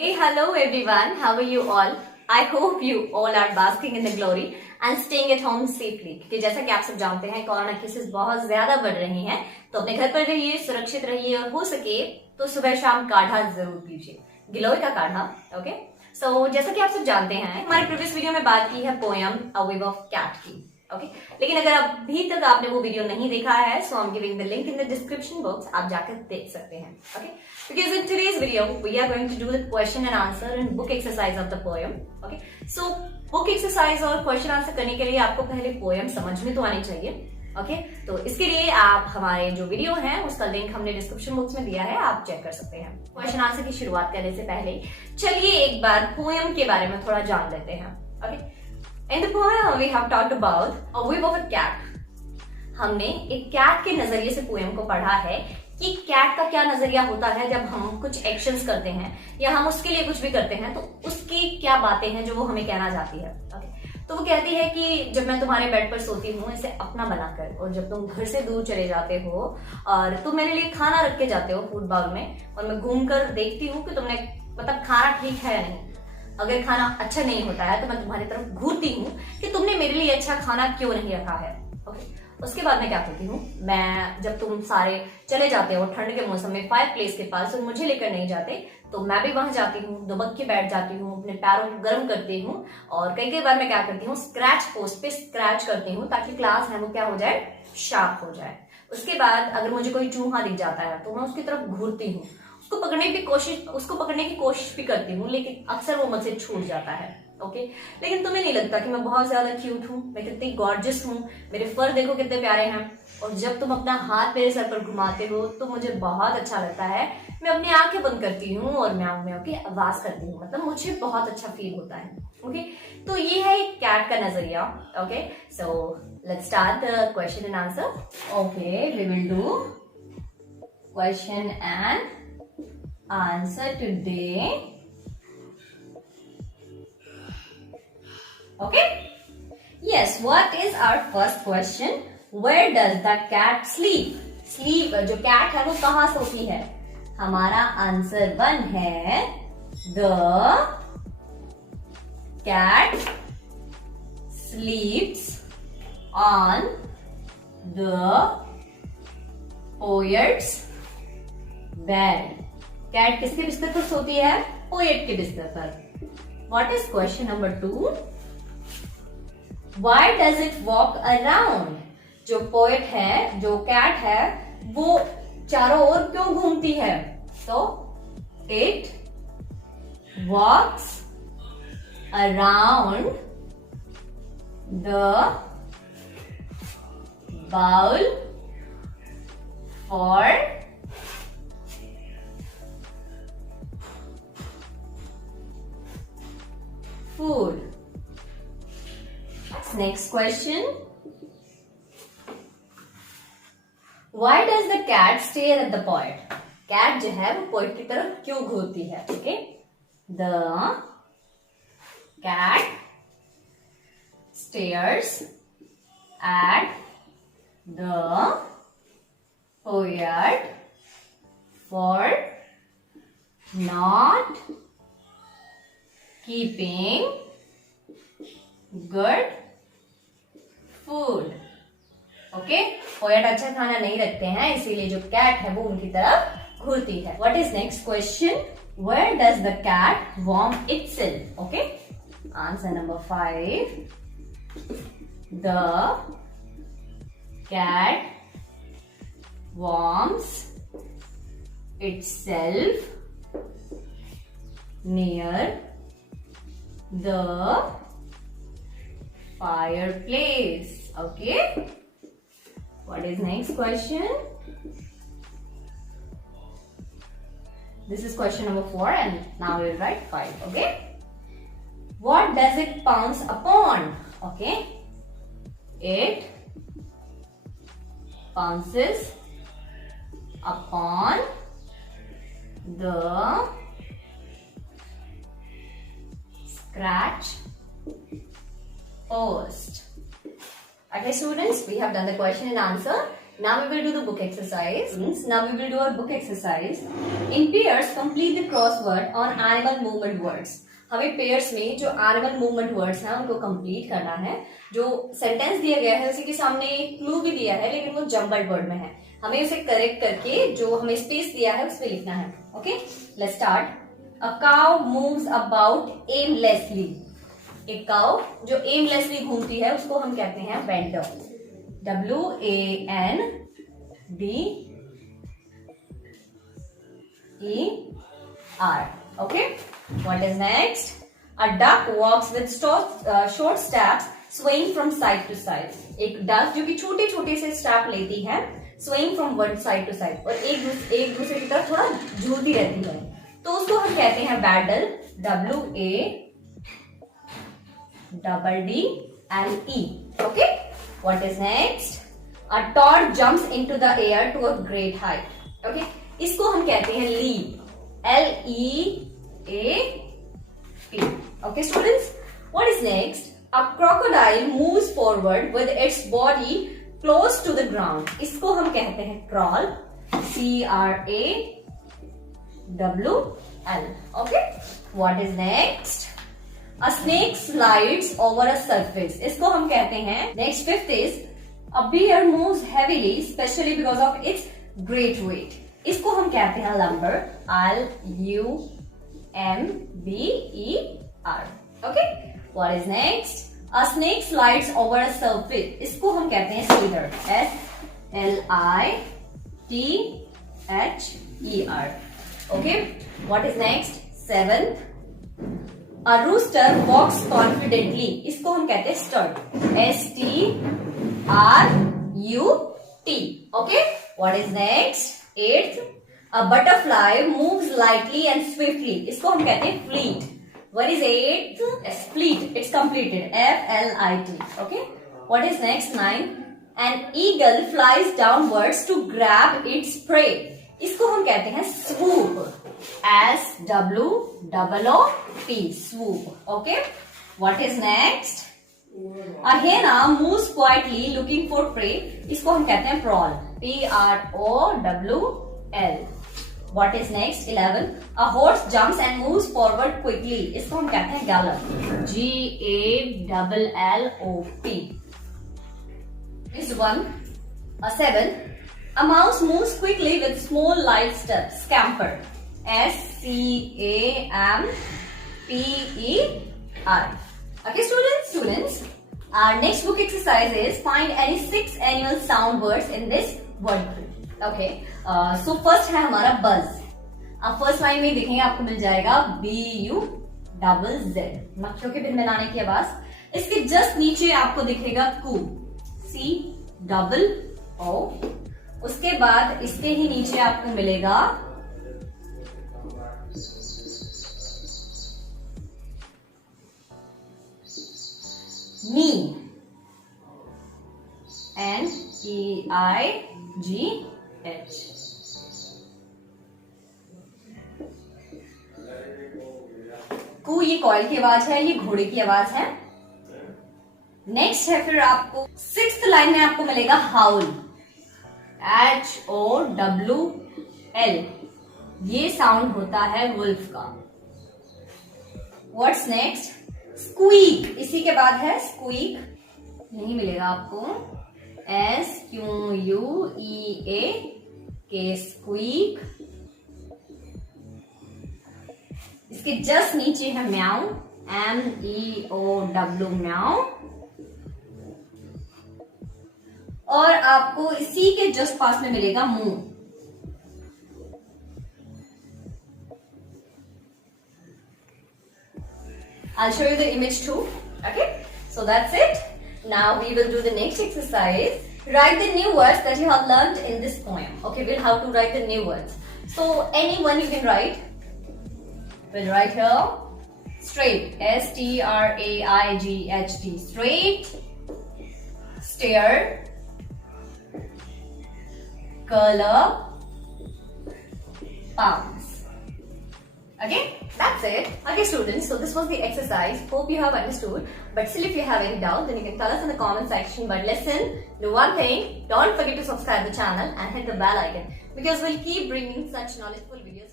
Hey, hello everyone. How are you all? I hope you all are basking in the glory and staying at home safely. क्योंकि जैसा कि आप सब जानते हैं कोरोना केसेस बहुत ज्यादा बढ़ रहे हैं, तो अपने घर पर रहिए, सुरक्षित रहिए और हो सके तो सुबह शाम काढ़ा जरूर पीजिए, गिलोय का काढ़ा. ओके, सो जैसा कि आप सब जानते हैं, हमारे प्रीवियस वीडियो में बात की है poem a wave of cat की. ओके, लेकिन अगर अभी तक आपने वो वीडियो नहीं देखा है, so I am giving the link in the description box, आप जाकर देख सकते हैं. Okay, because in today's video we are going to do the question and answer and book exercise of the poem. Okay, so book exercise और question answer करने के लिए आपको पहले पोयम समझ में तो आनी चाहिए. ओके, तो इसके लिए आप हमारे जो वीडियो है उसका लिंक हमने डिस्क्रिप्शन बॉक्स में दिया है, आप चेक कर सकते हैं. क्वेश्चन आंसर की शुरुआत करने से पहले चलिए एक बार पोयम के बारे में थोड़ा जान लेते हैं. Okay, In the poem we have talked about a wave of a cat. हमने एक कैट के नजरिए से पोएम को पढ़ा है कि कैट का क्या नजरिया होता है जब हम कुछ एक्शंस करते हैं या हम उसके लिए कुछ भी करते हैं, तो उसकी क्या बातें हैं जो वो हमें कहना चाहती है. Okay? तो वो कहती है कि जब मैं तुम्हारे बेड पर सोती हूँ इसे अपना बनाकर, और जब तुम घर से दूर चले जाते हो और तुम मेरे लिए खाना रख के जाते हो फूड बाउल में, और मैं घूम कर देखती हूँ कि तुमने मतलब खाना ठीक है या नहीं. अगर खाना अच्छा नहीं होता है तो मैं तुम्हारी तरफ घूरती हूँ कि तुमने मेरे लिए अच्छा खाना क्यों नहीं रखा है. ओके, उसके बाद मैं क्या करती हूँ, मैं जब तुम सारे चले जाते हो ठंड के मौसम में फायर प्लेस के पास और मुझे लेकर नहीं जाते, तो मैं भी वहां जाती हूँ, दुबक के बैठ जाती हूँ, अपने पैरों को गर्म करती हूँ, और कई कई बार मैं क्या करती हूँ, स्क्रैच पोस्ट पे स्क्रैच करती हूँ ताकि क्लास है वो क्या हो जाए, शार्प हो जाए. उसके बाद अगर मुझे कोई चूहा दिख जाता है तो मैं उसकी तरफ घूरती हूँ, उसको पकड़ने की कोशिश भी करती हूँ, लेकिन अक्सर वो मुझसे छूट जाता है. ओके, लेकिन तुम्हें नहीं लगता कि मैं बहुत ज्यादा क्यूट हूँ, मैं कितनी गॉर्जियस हूँ, मेरे फर देखो कितने प्यारे हैं, और जब तुम अपना हाथ मेरे सर पर घुमाते हो तो मुझे बहुत अच्छा लगता है. मैं अपनी आंखें बंद करती हूँ और म्याऊं म्याऊं की आवाज करती हूँ, मतलब मुझे बहुत अच्छा फील होता है. ओके, तो ये है एक कैट का नजरिया. Okay, so let's start the question and answer. Okay, we will do question and answer today. Okay, yes, what is our first question? Where does the cat sleep? Sleep, जो cat है वो कहाँ सोती है? हमारा आंसर 1 है the cat sleeps on the poet's bed. Cat किसके बिस्तर पर सोती है? पोएट के बिस्तर पर. What is question number 2? Why does it walk around? जो पोएट है, जो कैट है, वो चारों ओर क्यों घूमती है? तो it walks around the bowl for food. Next question. Why does the cat stare at the poet? Cat जो है वो पोएट की तरफ क्यों घूरती है? Okay, the cat stares at the poet for not keeping good food. Okay, poet अच्छा खाना नहीं रखते हैं, इसीलिए जो कैट है वो उनकी तरफ घूरती है. What is next question? Where does the cat warm itself? Okay, answer number 5. The cat warms itself near the fireplace. Okay, what is next question? This is question number 4 and now we'll write 5. Okay, what does it pounce upon? Okay, it pounces upon the scratch post. Okay students, we have done the question and answer. Now we will do the book exercise. Now we will do our book exercise. In pairs, complete the crossword on animal movement words. हमें पेयर्स में जो animal movement words हैं उनको कंप्लीट करना है. जो सेंटेंस दिया गया है उसी के सामने एक क्लू भी दिया है, लेकिन वो जम्बल्ड वर्ड में है. हमें उसे करेक्ट करके जो हमें स्पेस दिया है उसमें लिखना है. Okay, let's start. A cow moves about aimlessly. एक काउ जो एमलेसली घूमती है उसको हम कहते हैं vendor. WANDER. Okay. What is next? A duck walks with short steps, swaying from side to side. एक duck जो कि छोटे छोटे से स्टेप लेती है, swaying from one side to side, और एक दूसरे की तरफ थोड़ा झूलती रहती है, तो उसको हम कहते हैं waddle. WADDLE. Okay. What is next? A toad jumps into the air to a great height. Okay. इसको हम कहते हैं leap. LEAP. Okay, students. What is next? A crocodile moves forward with its body close to the ground. इसको हम कहते हैं crawl. CRAWL. Okay. What is next? A snake slides over a surface. इसको हम कहते हैं. Next, fifth is a bear moves heavily, especially because of its great weight. इसको हम कहते हैं lumber. LUMBER. Okay. What is next? A snake slides over a surface. इसको हम कहते हैं slither. SLITHER. Okay. What is next? Seventh. A rooster walks confidently. इसको हम कहते हैं strut. STRUT. Okay. What is next? Eighth. A butterfly moves lightly and swiftly. इसको हम कहते हैं fleet. What is eighth? Yes, fleet. It's completed. FLIT. Okay. What is next? Ninth. An eagle flies downwards to grab its prey. इसको हम कहते हैं swoop. SWOOP. Swoop. Okay. What is next? A hyena moves quietly looking for prey. इसको हम कहते हैं prowl. PROWL. What is next? 11. A horse jumps and moves forward quickly. इसको हम कहते हैं gallop. GALLOP. This one. A 7. A mouse moves quickly with small light steps. Scamper. SCAMPER. Okay, students. Our next book exercise is find any 6 animal sound words in this word group. Okay. So first है हमारा buzz. अब first line में देखेंगे आपको मिल जाएगा BUZZ. मक्खियों के बिन बनाने की आवाज. इसके जस्ट नीचे आपको दिखेगा कू. COO. उसके बाद इसके ही नीचे आपको मिलेगा NEIGH. NEIGH. कू ये कॉइल की आवाज है, ये घोड़े की आवाज है. नेक्स्ट है फिर आपको 6th लाइन में आपको मिलेगा हाउल. HOWL. ये साउंड होता है वुल्फ का. What's next? स्क्वीक. इसी के बाद है स्क्वीक. नहीं मिलेगा आपको. SQUEAK. स्क्वीक. इसके जस्ट नीचे है म्याऊ. MEOW. म्याऊ. और आपको इसी के जस्ट पास में मिलेगा मुंह. I'll show you the image too. Okay, so that's it. Now we will do the next exercise. Write the new words that you have learned in this poem. Okay, we'll have to write the new words. So any one you can write. We'll write here straight. STRAIGHT. Straight. Stare. Color. Pounds. Okay, that's it. Okay, students, so this was the exercise. Hope you have understood. But still, if you have any doubt, then you can tell us in the comment section. But listen, do one thing. Don't forget to subscribe the channel and hit the bell icon, because we'll keep bringing such knowledgeable videos.